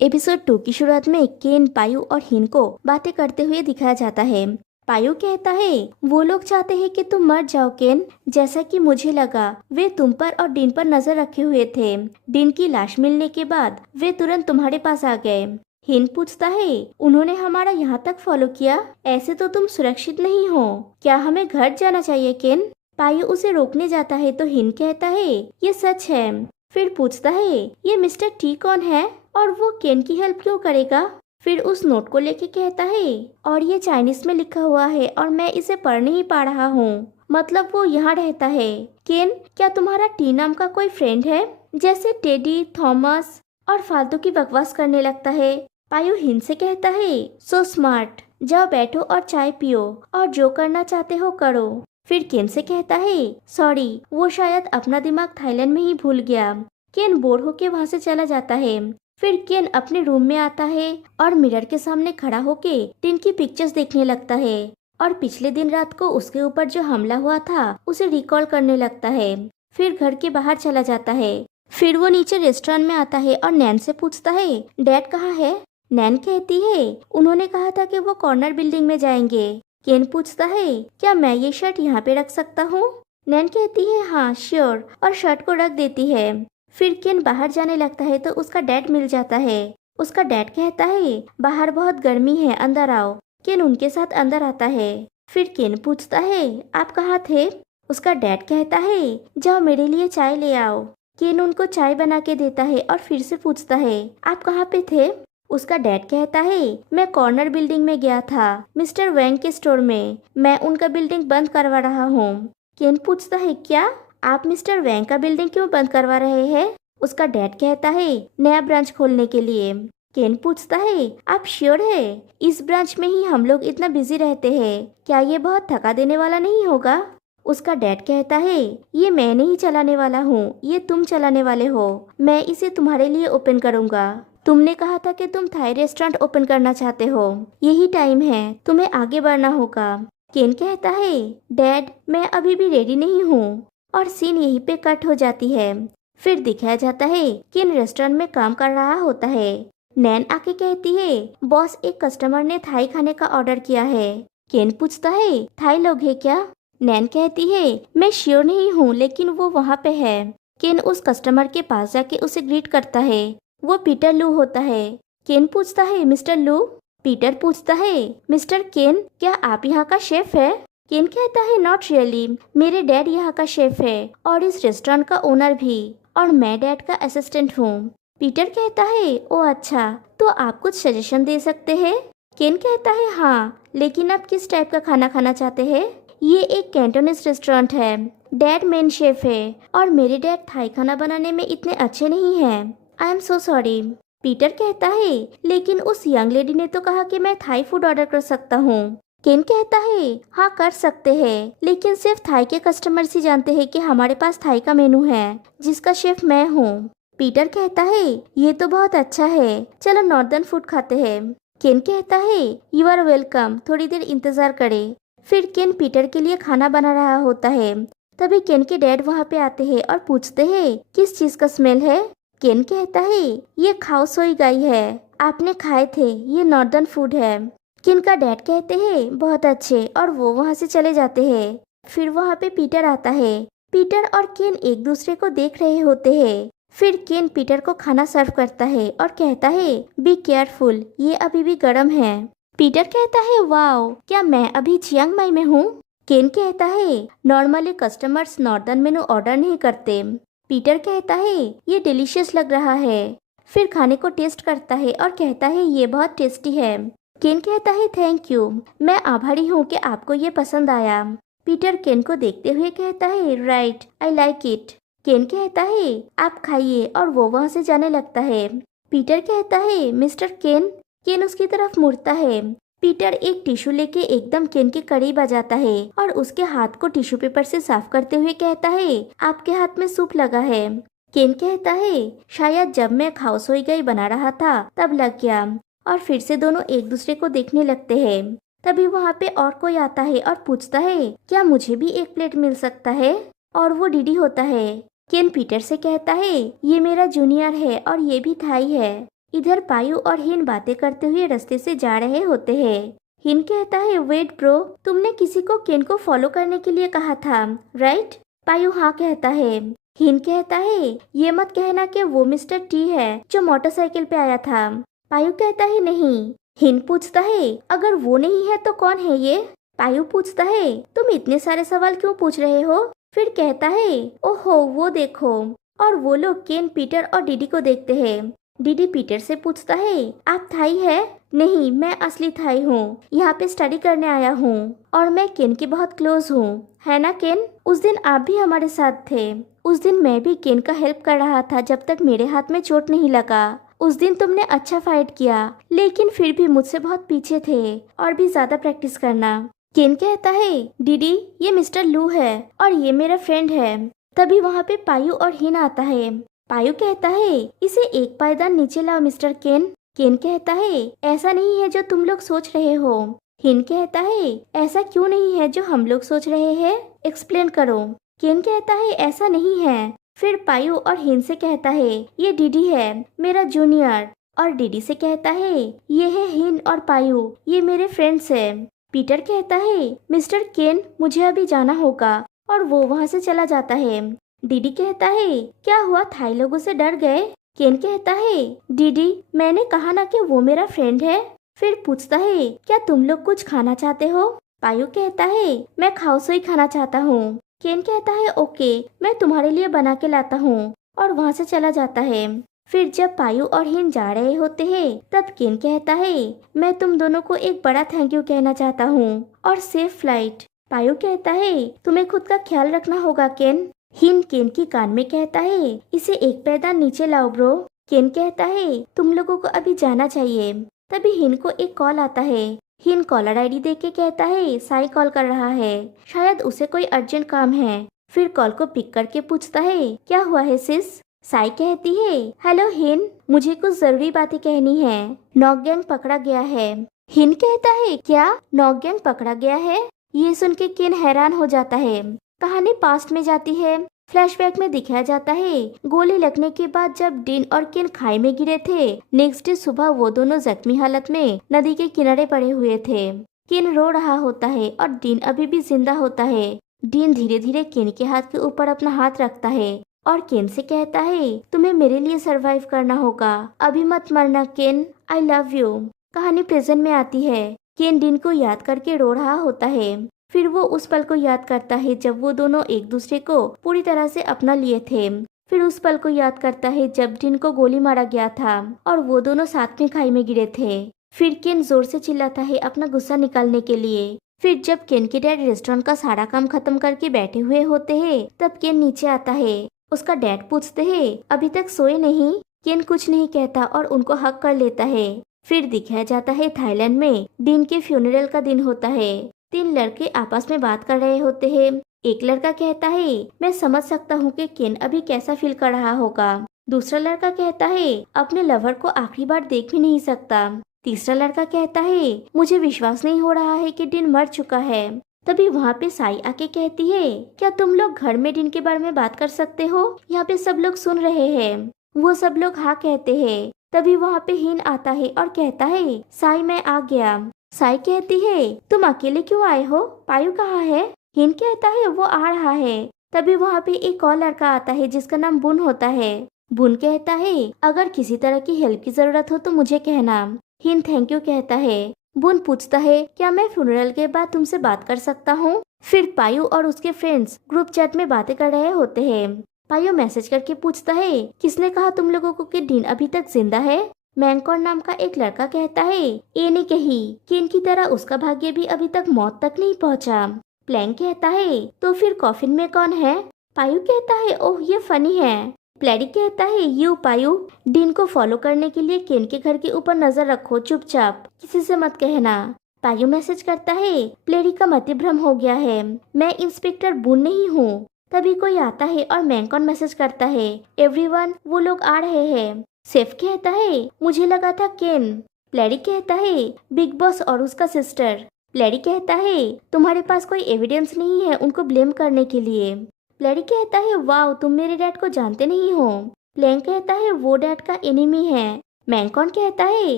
Episode 2 की शुरुआत में केन, पायु और हिन को बातें करते हुए दिखाया जाता है। पायु कहता है वो लोग चाहते हैं कि तुम मर जाओ केन, जैसा कि मुझे लगा। वे तुम पर और डिन पर नजर रखे हुए थे। डिन की लाश मिलने के बाद वे तुरंत तुम्हारे पास आ गए। हिन पूछता है उन्होंने हमारा यहाँ तक फॉलो किया? ऐसे तो तुम सुरक्षित नहीं हो। क्या हमें घर जाना चाहिए केन? पायु उसे रोकने जाता है तो हिन कहता है ये सच है। फिर पूछता है ये मिस्टर टी कौन है और वो केन की हेल्प क्यों करेगा? फिर उस नोट को लेके कहता है और ये चाइनीज में लिखा हुआ है और मैं इसे पढ़ नहीं पा रहा हूँ। मतलब वो यहाँ रहता है। केन, क्या तुम्हारा टी नाम का कोई फ्रेंड है? जैसे टेडी, थॉमस और फालतू की बकवास करने लगता है। पायु हिन से कहता है सो स्मार्ट, जाओ बैठो और चाय पियो और जो करना चाहते हो करो। फिर केन से कहता है सॉरी, वो शायद अपना दिमाग थाईलैंड में ही भूल गया। केन बोर होके वहाँ से चला जाता है। फिर केन अपने रूम में आता है और मिरर के सामने खड़ा होके टिन की पिक्चर्स देखने लगता है और पिछले दिन रात को उसके ऊपर जो हमला हुआ था उसे रिकॉल करने लगता है। फिर घर के बाहर चला जाता है। फिर वो नीचे रेस्टोरेंट में आता है और नैन से पूछता है डैड कहाँ है? नैन कहती है उन्होंने कहा था कि वो कॉर्नर बिल्डिंग में जाएंगे। केन पूछता है क्या मैं ये शर्ट यहाँ पे रख सकता हूँ? नैन कहती है हाँ श्योर, और शर्ट को रख देती है। फिर केन बाहर जाने लगता है तो उसका डैड मिल जाता है। उसका डैड कहता है बाहर बहुत गर्मी है, अंदर आओ। केन उनके साथ अंदर आता है। फिर केन पूछता है आप कहाँ थे? उसका डैड कहता है जाओ मेरे लिए चाय ले आओ। केन उनको चाय बना के देता है और फिर से पूछता है आप कहाँ पे थे? उसका डैड कहता है मैं कॉर्नर बिल्डिंग में गया था, मिस्टर वैंग के स्टोर में। मैं उनका बिल्डिंग बंद करवा रहा हूँ। केन पूछता है क्या आप मिस्टर वैंग का बिल्डिंग क्यों बंद करवा रहे हैं? उसका डैड कहता है नया ब्रांच खोलने के लिए। केन पूछता है आप श्योर है? इस ब्रांच में ही हम लोग इतना बिजी रहते हैं, क्या ये बहुत थका देने वाला नहीं होगा? उसका डैड कहता है ये मैं नहीं चलाने वाला हूँ, ये तुम चलाने वाले हो। मैं इसे तुम्हारे लिए ओपन करूँगा। तुमने कहा था कि तुम थाई रेस्टोरेंट ओपन करना चाहते हो, यही टाइम है, तुम्हें आगे बढ़ना होगा। केन कहता है डैड मैं अभी भी रेडी नहीं हूँ, और सीन यहीं पे कट हो जाती है। फिर दिखाया जाता है केन रेस्टोरेंट में काम कर रहा होता है। नैन आके कहती है बॉस, एक कस्टमर ने थाई खाने का ऑर्डर किया है। केन पूछता है थाई लोग है क्या? नैन कहती है मैं श्योर नहीं हूँ लेकिन वो वहाँ पे है। केन उस कस्टमर के पास जाके उसे ग्रीट करता है। वो पीटर लू होता है। केन पूछता है मिस्टर लू? पीटर पूछता है मिस्टर केन, क्या आप यहाँ का शेफ है? केन कहता है नॉट रियली, मेरे डैड यहाँ का शेफ है और इस रेस्टोरेंट का ओनर भी, और मैं डैड का असिस्टेंट हूँ। पीटर कहता है ओ अच्छा, तो आप कुछ सजेशन दे सकते हैं? केन कहता है हाँ, लेकिन आप किस टाइप का खाना खाना चाहते हैं? ये एक कैंटोनीज रेस्टोरेंट है। डैड मेन शेफ है और मेरे डैड थाई खाना बनाने में इतने अच्छे नहीं हैं। I am so sorry. Peter कहता है लेकिन उस यंग लेडी ने तो कहा कि मैं थाई फूड ऑर्डर कर सकता हूँ। केन कहता है हाँ कर सकते हैं, लेकिन सिर्फ थाई के कस्टमर्स ही जानते हैं कि हमारे पास थाई का मेनू है जिसका शेफ मैं हूँ। पीटर कहता है ये तो बहुत अच्छा है, चलो नॉर्दर्न फूड खाते हैं। केन कहता है यू आर वेलकम, थोड़ी देर इंतजार करें। फिर केन पीटर के लिए खाना बना रहा होता है। तभी केन के डैड वहाँ पे आते हैं और पूछते हैं किस चीज का स्मेल है? केन कहता है ये खाओ सोई गाई है, आपने खाए थे, ये नॉर्दर्न फूड है। केन का डैड कहते हैं बहुत अच्छे, और वो वहाँ से चले जाते हैं। फिर वहाँ पे पीटर आता है। पीटर और केन एक दूसरे को देख रहे होते हैं। फिर केन पीटर को खाना सर्व करता है और कहता है बी केयरफुल, ये अभी भी गर्म है। पीटर कहता है वाओ, क्या मैं अभी चियांग माई में हूँ? केन कहता है नॉर्मली कस्टमर्स नॉर्दर्न मेनू ऑर्डर नहीं करते। पीटर कहता है ये डिलीशियस लग रहा है। फिर खाने को टेस्ट करता है और कहता है ये बहुत टेस्टी है। केन कहता है थैंक यू, मैं आभारी हूँ कि आपको ये पसंद आया। पीटर केन को देखते हुए कहता है राइट, आई लाइक इट। केन कहता है आप खाइए, और वो वहाँ से जाने लगता है। पीटर कहता है मिस्टर केन। केन उसकी तरफ मुड़ता है। पीटर एक टिश्यू लेके एकदम केन के करीब आ जाता है और उसके हाथ को टिश्यू पेपर से साफ करते हुए कहता है आपके हाथ में सूप लगा है। केन कहता है शायद जब मैं खाओ सोई गाई बना रहा था तब लग गया, और फिर से दोनों एक दूसरे को देखने लगते हैं। तभी वहाँ पे और कोई आता है और पूछता है क्या मुझे भी एक प्लेट मिल सकता है? और वो डीडी होता है। केन पीटर से कहता है ये मेरा जूनियर है और ये भी थाई है। इधर पायु और हिन बातें करते हुए रास्ते से जा रहे होते हैं। हिन कहता है, वेट ब्रो, तुमने किसी को केन को फॉलो करने के लिए कहा था, राइट? पायु हाँ कहता है। हिन कहता है, ये मत कहना कि वो मिस्टर टी है जो मोटरसाइकिल पे आया था। पायु कहता है, नहीं। हिन पूछता है, अगर वो नहीं है तो कौन है ये? पायु पूछता है, तुम इतने सारे सवाल क्यों पूछ रहे हो? फिर कहता है, ओहो वो देखो। और वो लोग केन, पीटर और डीडी को देखते हैं। डीडी पीटर से पूछता है, आप थाई है? नहीं, मैं असली थाई हूँ, यहाँ पे स्टडी करने आया हूँ और मैं केन की बहुत क्लोज हूँ, है ना केन? उस दिन आप भी हमारे साथ थे। उस दिन मैं भी केन का हेल्प कर रहा था जब तक मेरे हाथ में चोट नहीं लगा। उस दिन तुमने अच्छा फाइट किया, लेकिन फिर भी मुझसे बहुत पीछे थे और भी ज्यादा प्रैक्टिस करना। केन कहता है, डीडी ये मिस्टर लू है और ये मेरा फ्रेंड है। तभी वहाँ पे पायु और हिन आता है। पायु कहता है, इसे एक पायदान नीचे लाओ मिस्टर केन। केन कहता है, ऐसा नहीं है जो तुम लोग सोच रहे हो। हिन कहता है, ऐसा क्यों नहीं है जो हम लोग सोच रहे हैं, एक्सप्लेन करो। केन कहता है, ऐसा नहीं है। फिर पायु और हिन से कहता है, ये डीडी है मेरा जूनियर। और डीडी से कहता है, ये है हिन और पायु, ये मेरे फ्रेंड्स हैं। पीटर कहता है, मिस्टर केन मुझे अभी जाना होगा, और वो वहाँ से चला जाता है। डीडी कहता है, क्या हुआ, थाई लोगों से डर गए? केन कहता है, डीडी मैंने कहा ना कि वो मेरा फ्रेंड है। फिर पूछता है, क्या तुम लोग कुछ खाना चाहते हो? पायु कहता है, मैं खाओसोई खाना चाहता हूँ। केन कहता है, ओके मैं तुम्हारे लिए बना के लाता हूँ, और वहाँ से चला जाता है। फिर जब पायु और हिन जा रहे होते हैं तब केन कहता है, मैं तुम दोनों को एक बड़ा थैंक यू कहना चाहता हूँ और सेफ फ्लाइट। पायु कहता है, तुम्हें खुद का ख्याल रखना होगा केन। हिन केन की कान में कहता है, इसे एक पैदान नीचे लाओ ब्रो। केन कहता है, तुम लोगों को अभी जाना चाहिए। तभी हिन को एक कॉल आता है। हिन कॉलर आईडी देख के कहता है, साई कॉल कर रहा है, शायद उसे कोई अर्जेंट काम है। फिर कॉल को पिक करके पूछता है, क्या हुआ है सिस? साई कहती है, हेलो हिन, मुझे कुछ जरूरी बातें कहनी है। नॉक गैंग पकड़ा गया है। हिन कहता है, क्या नॉक गैंग पकड़ा गया है? ये सुन के केन हैरान हो जाता है। कहानी पास्ट में जाती है। फ्लैशबैक में दिखाया जाता है, गोली लगने के बाद जब डिन और केन खाई में गिरे थे, नेक्स्ट डे सुबह वो दोनों जख्मी हालत में नदी के किनारे पड़े हुए थे। केन रो रहा होता है और डिन अभी भी जिंदा होता है। डिन धीरे धीरे केन के हाथ के ऊपर अपना हाथ रखता है और केन से कहता है, तुम्हें मेरे लिए सरवाइव करना होगा, अभी मत मरना केन, आई लव यू। कहानी प्रेजेंट में आती है। केन डिन को याद करके रो रहा होता है। फिर वो उस पल को याद करता है जब वो दोनों एक दूसरे को पूरी तरह से अपना लिए थे। फिर उस पल को याद करता है जब डिन को गोली मारा गया था और वो दोनों साथ में खाई में गिरे थे। फिर केन जोर से चिल्लाता है अपना गुस्सा निकालने के लिए। फिर जब केन के डैड रेस्टोरेंट का सारा काम खत्म करके बैठे हुए होते हैं तब केन नीचे आता है। उसका डैड पूछते हैं, अभी तक सोए नहीं? केन कुछ नहीं कहता और उनको हक कर लेता है। फिर दिखाया जाता है थाईलैंड में डिन के फ्यूनरल का दिन होता है। 3 लड़के आपस में बात कर रहे होते हैं। एक लड़का कहता है, मैं समझ सकता हूँ कि केन अभी कैसा फील कर रहा होगा। दूसरा लड़का कहता है, अपने लवर को आखिरी बार देख भी नहीं सकता। तीसरा लड़का कहता है, मुझे विश्वास नहीं हो रहा है कि डिन मर चुका है। तभी वहाँ पे साई आके कहती है, क्या तुम लोग घर में डिन के बारे में बात कर सकते हो? यहाँ पे सब लोग सुन रहे हैं। वो सब लोग हाँ कहते हैं। तभी वहाँ पे हिन आता है और कहता है, साई मैं आ गया। साई कहती है, तुम अकेले क्यों आए हो? पायु कहाँ है? हिन कहता है, वो आ रहा है। तभी वहाँ पे एक और लड़का आता है जिसका नाम बुन होता है। बुन कहता है, अगर किसी तरह की हेल्प की जरूरत हो तो मुझे कहना। हिन थैंक यू कहता है। बुन पूछता है, क्या मैं फ्यूनरल के बाद तुमसे बात कर सकता हूँ? फिर पायु और उसके फ्रेंड्स ग्रुप चैट में बातें कर रहे होते हैं। पायु मैसेज करके पूछता है, किसने कहा तुम लोगों को कि डिन अभी तक जिंदा है? मैंकॉन नाम का एक लड़का कहता है, ये नहीं कही कि इनकी तरह उसका भाग्य भी अभी तक मौत तक नहीं पहुंचा। प्लैंक कहता है, तो फिर कॉफिन में कौन है? पायु कहता है, ओह ये फनी है। प्लेडी कहता है, यू पायु, डिन को फॉलो करने के लिए केन के घर के ऊपर नजर रखो, चुपचाप, किसी से मत कहना। पायु मैसेज करता है, प्लेडी का मतिभ्रम हो गया है, मैं इंस्पेक्टर बुन नहीं हूँ। तभी कोई आता है और मैंकॉन मैसेज करता है, एवरीवन वो लोग आ रहे हैं। सेफ कहता है, मुझे लगा था केन। प्लेडी कहता है, बिग बॉस और उसका सिस्टर। प्लेडी कहता है, तुम्हारे पास कोई एविडेंस नहीं है उनको ब्लेम करने के लिए। प्लेडी कहता है, वाओ तुम मेरे डैड को जानते नहीं हो। प्लैंक कहता है, वो डैड का एनिमी है। मैंकॉन कहता है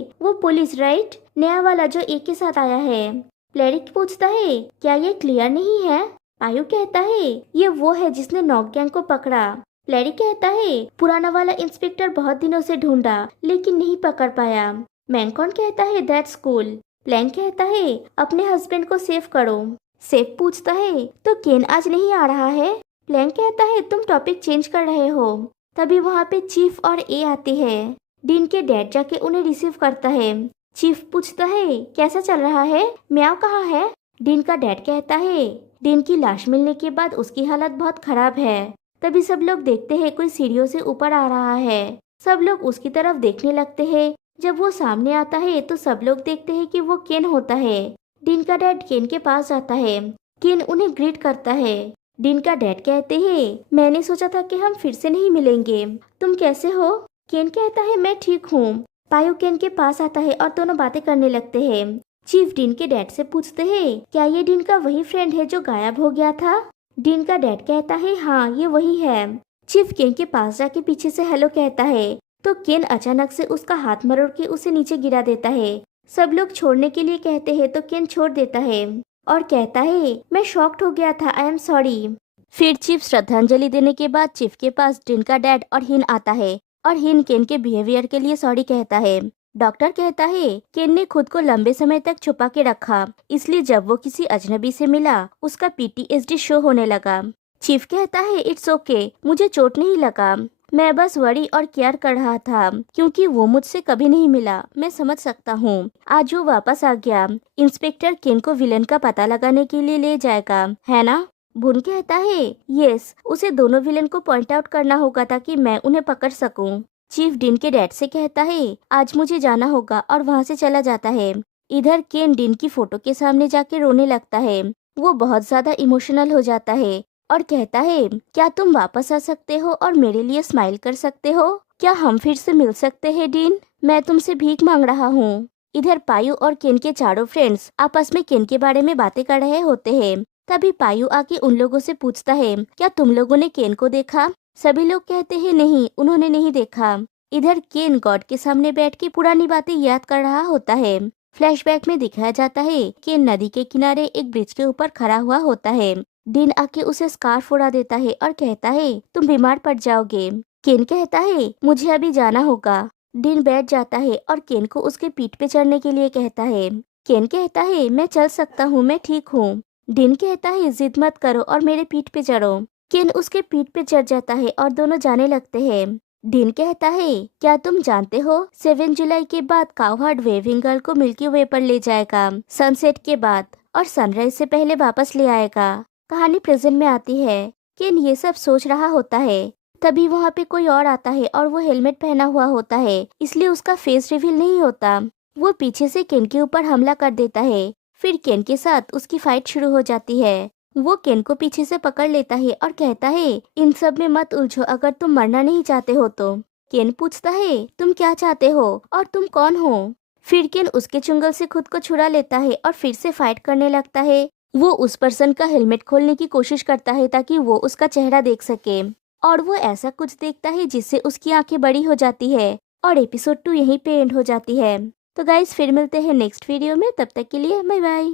वो पुलिस राइट, नया वाला जो एक के साथ आया है। प्लेरिक पूछता है क्या ये क्लियर नहीं है। पायु कहता है ये वो है जिसने नॉक गैंग को पकड़ा। प्लेरिक कहता है पुराना वाला इंस्पेक्टर बहुत दिनों से ढूंढा लेकिन नहीं पकड़ पाया। मैंकॉन कहता है दैट्स कूल। प्लैंक कहता है अपने हस्बैंड को सेव करो। सेफ पूछता है तो केन आज नहीं आ रहा है। प्लैंक कहता है तुम टॉपिक चेंज कर रहे हो। तभी वहाँ पे चीफ और ए आती है। डीन के डैड जाके उन्हें रिसीव करता है। चीफ पूछता है कैसा चल रहा है, म्याओ कहाँ है। डीन का डैड कहता है डीन की लाश मिलने के बाद उसकी हालत बहुत खराब है। तभी सब लोग देखते हैं कोई सीढ़ियों से ऊपर आ रहा है। सब लोग उसकी तरफ देखने लगते हैं। जब वो सामने आता है तो सब लोग देखते हैं कि वो केन होता है। डीन का डैड केन के पास जाता है। केन उन्हें ग्रीट करता है। डीन का डैड कहते हैं मैंने सोचा था कि हम फिर से नहीं मिलेंगे, तुम कैसे हो। केन कहता है मैं ठीक हूँ। पायो केन के पास आता है और दोनों बातें करने लगते हैं। चीफ डीन के डैड से पूछते हैं क्या ये डीन का वही फ्रेंड है जो गायब हो गया था। डीन का डैड कहता है हाँ ये वही है। चीफ केन के पास जाके पीछे से हेलो कहता है तो केन अचानक से उसका हाथ मरोड़ के उसे नीचे गिरा देता है। सब लोग छोड़ने के लिए कहते हैं तो केन छोड़ देता है और कहता है मैं शॉक्ड हो गया था, आई एम सॉरी। फिर चीफ श्रद्धांजलि देने के बाद चीफ के पास डीन का डैड और हिन आता है और हिन केन के बिहेवियर के लिए सॉरी कहता है। डॉक्टर कहता है केन ने खुद को लंबे समय तक छुपा के रखा, इसलिए जब वो किसी अजनबी से मिला उसका पीटीएसडी शो होने लगा। चीफ कहता है इट्स ओके, मुझे चोट नहीं लगा, मैं बस वरी और केयर कर रहा था क्योंकि वो मुझसे कभी नहीं मिला, मैं समझ सकता हूँ। आज वो वापस आ गया। इंस्पेक्टर केन को विलन का पता लगाने के लिए ले जाएगा, है ना। बुन कहता है यस, उसे दोनों विलन को पॉइंट आउट करना होगा ताकि मैं उन्हें पकड़ सकूं। चीफ डीन के डैड से कहता है आज मुझे जाना होगा और वहाँ से चला जाता है। इधर केन डीन की फोटो के सामने जाके रोने लगता है। वो बहुत ज्यादा इमोशनल हो जाता है और कहता है क्या तुम वापस आ सकते हो और मेरे लिए स्माइल कर सकते हो, क्या हम फिर से मिल सकते हैं डीन, मैं तुमसे भीख मांग रहा हूँ। इधर पायु और केन के चारों फ्रेंड्स आपस में केन के बारे में बातें कर रहे होते हैं। तभी पायु आके उन लोगों से पूछता है क्या तुम लोगों ने केन को देखा। सभी लोग कहते हैं नहीं, उन्होंने नहीं देखा। इधर केन गॉड के सामने बैठ के पुरानी बातें याद कर रहा होता है। फ्लैशबैक में दिखाया जाता है केन नदी के किनारे एक ब्रिज के ऊपर खड़ा हुआ होता है। डीन आके उसे स्कार्फ उड़ा देता है और कहता है तुम बीमार पड़ जाओगे। केन कहता है मुझे अभी जाना होगा। डीन बैठ जाता है और केन को उसके पीठ पे चढ़ने के लिए कहता है। केन कहता है मैं चल सकता हूँ, मैं ठीक हूँ। डीन कहता है जिद मत करो और मेरे पीठ पे चढ़ो। केन उसके पीठ पे चढ़ जाता है और दोनों जाने लगते हैं। डीन कहता है क्या तुम जानते हो 7 जुलाई के बाद काउहार्ड वेविंग गर्ल को मिल्की वे पर ले जाएगा सनसेट के बाद और सनराइज से पहले वापस ले आएगा। कहानी प्रेजेंट में आती है। केन ये सब सोच रहा होता है। तभी वहाँ पे कोई और आता है और वो हेलमेट पहना हुआ होता है, इसलिए उसका फेस रिवील नहीं होता। वो पीछे से केन के ऊपर हमला कर देता है। फिर केन के साथ उसकी फाइट शुरू हो जाती है। वो केन को पीछे से पकड़ लेता है और कहता है इन सब में मत उलझो अगर तुम मरना नहीं चाहते हो तो। केन पूछता है तुम क्या चाहते हो और तुम कौन हो। फिर केन उसके चुंगल से खुद को छुड़ा लेता है और फिर से फाइट करने लगता है। वो उस पर्सन का हेलमेट खोलने की कोशिश करता है ताकि वो उसका चेहरा देख सके और वो ऐसा कुछ देखता है जिससे उसकी आंखें बड़ी हो जाती है और एपिसोड 2 यहीं पे एंड हो जाती है। तो गाइस फिर मिलते हैं नेक्स्ट वीडियो में, तब तक के लिए बाय बाय।